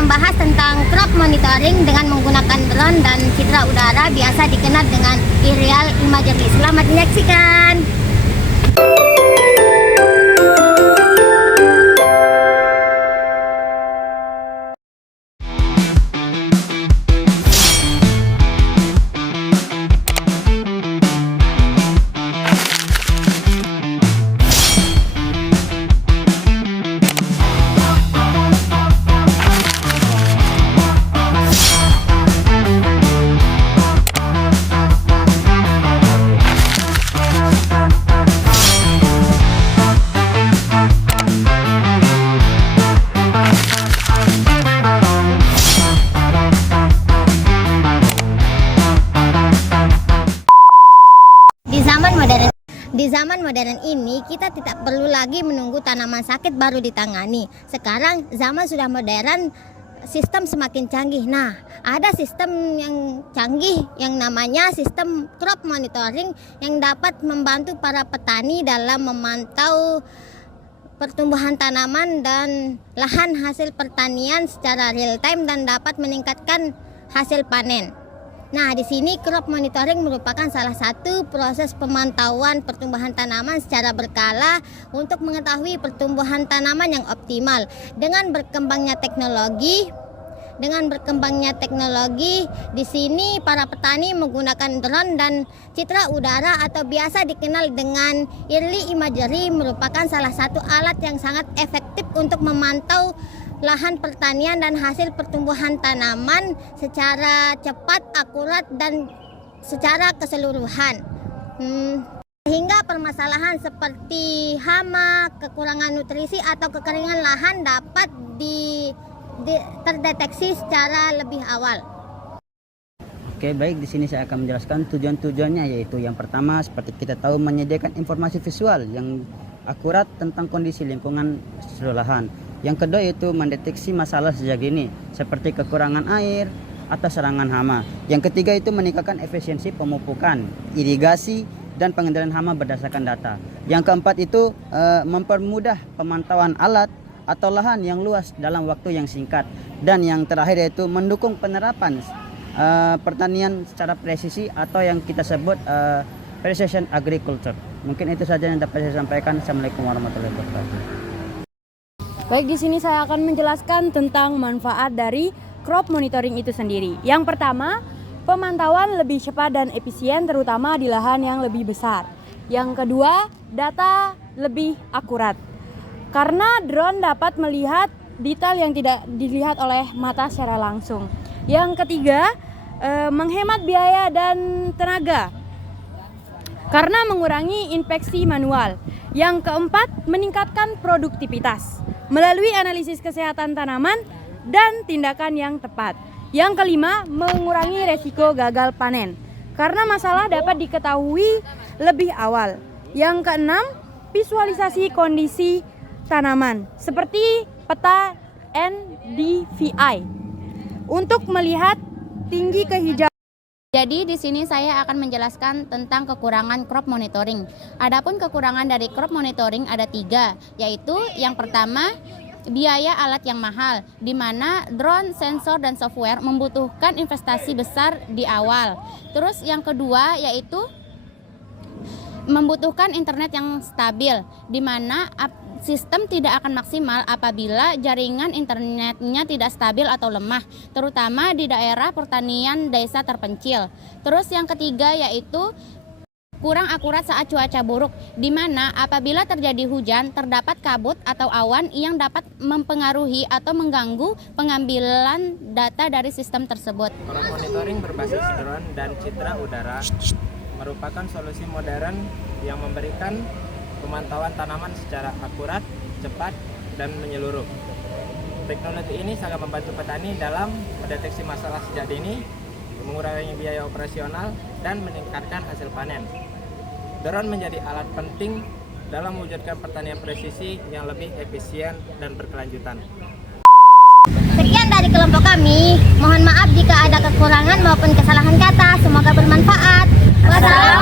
membahas tentang crop monitoring dengan menggunakan drone dan citra udara, biasa dikenal dengan aerial imagery. Selamat menyaksikan. Di zaman modern ini, kita tidak perlu lagi menunggu tanaman sakit baru ditangani. Sekarang zaman sudah modern, sistem semakin canggih. Nah, ada sistem yang canggih yang namanya sistem crop monitoring yang dapat membantu para petani dalam memantau pertumbuhan tanaman dan lahan hasil pertanian secara real time dan dapat meningkatkan hasil panen. Nah, di sini crop monitoring merupakan salah satu proses pemantauan pertumbuhan tanaman secara berkala untuk mengetahui pertumbuhan tanaman yang optimal. Dengan berkembangnya teknologi, di sini para petani menggunakan drone dan citra udara atau biasa dikenal dengan early imagery merupakan salah satu alat yang sangat efektif untuk memantau lahan pertanian dan hasil pertumbuhan tanaman secara cepat, akurat, dan secara keseluruhan. Sehingga permasalahan seperti hama, kekurangan nutrisi, atau kekeringan lahan dapat terdeteksi secara lebih awal. Oke, baik, di sini saya akan menjelaskan tujuan-tujuannya, yaitu yang pertama seperti kita tahu menyediakan informasi visual yang akurat tentang kondisi lingkungan seluruh lahan. Yang kedua yaitu mendeteksi masalah sejak dini seperti kekurangan air atau serangan hama. Yang ketiga itu meningkatkan efisiensi pemupukan, irigasi, dan pengendalian hama berdasarkan data. Yang keempat itu mempermudah pemantauan alat atau lahan yang luas dalam waktu yang singkat. Dan yang terakhir yaitu mendukung penerapan pertanian secara presisi atau yang kita sebut precision agriculture. Mungkin itu saja yang dapat saya sampaikan. Assalamualaikum warahmatullahi wabarakatuh. Baik, di sini saya akan menjelaskan tentang manfaat dari crop monitoring itu sendiri. Yang pertama, pemantauan lebih cepat dan efisien terutama di lahan yang lebih besar. Yang kedua, data lebih akurat. Karena drone dapat melihat detail yang tidak dilihat oleh mata secara langsung. Yang ketiga, menghemat biaya dan tenaga karena mengurangi inspeksi manual. Yang keempat, meningkatkan produktivitas melalui analisis kesehatan tanaman dan tindakan yang tepat. Yang kelima, mengurangi resiko gagal panen karena masalah dapat diketahui lebih awal. Yang keenam, visualisasi kondisi tanaman seperti peta NDVI untuk melihat tinggi kehijauan. Jadi di sini saya akan menjelaskan tentang kekurangan crop monitoring. Adapun kekurangan dari crop monitoring ada 3, yaitu yang pertama biaya alat yang mahal, di mana drone, sensor, dan software membutuhkan investasi besar di awal. Terus yang kedua yaitu membutuhkan internet yang stabil, di mana sistem tidak akan maksimal apabila jaringan internetnya tidak stabil atau lemah, terutama di daerah pertanian desa terpencil. Terus yang ketiga yaitu kurang akurat saat cuaca buruk, di mana apabila terjadi hujan terdapat kabut atau awan yang dapat mempengaruhi atau mengganggu pengambilan data dari sistem tersebut. Crop monitoring berbasis drone dan citra udara merupakan solusi modern yang memberikan pemantauan tanaman secara akurat, cepat, dan menyeluruh. Teknologi ini sangat membantu petani dalam mendeteksi masalah sejak dini, mengurangi biaya operasional, dan meningkatkan hasil panen. Drone menjadi alat penting dalam mewujudkan pertanian presisi yang lebih efisien dan berkelanjutan. Sekian dari kelompok kami. Mohon maaf jika ada kekurangan maupun kesalahan kata. Semoga bermanfaat. Wassalamualaikum.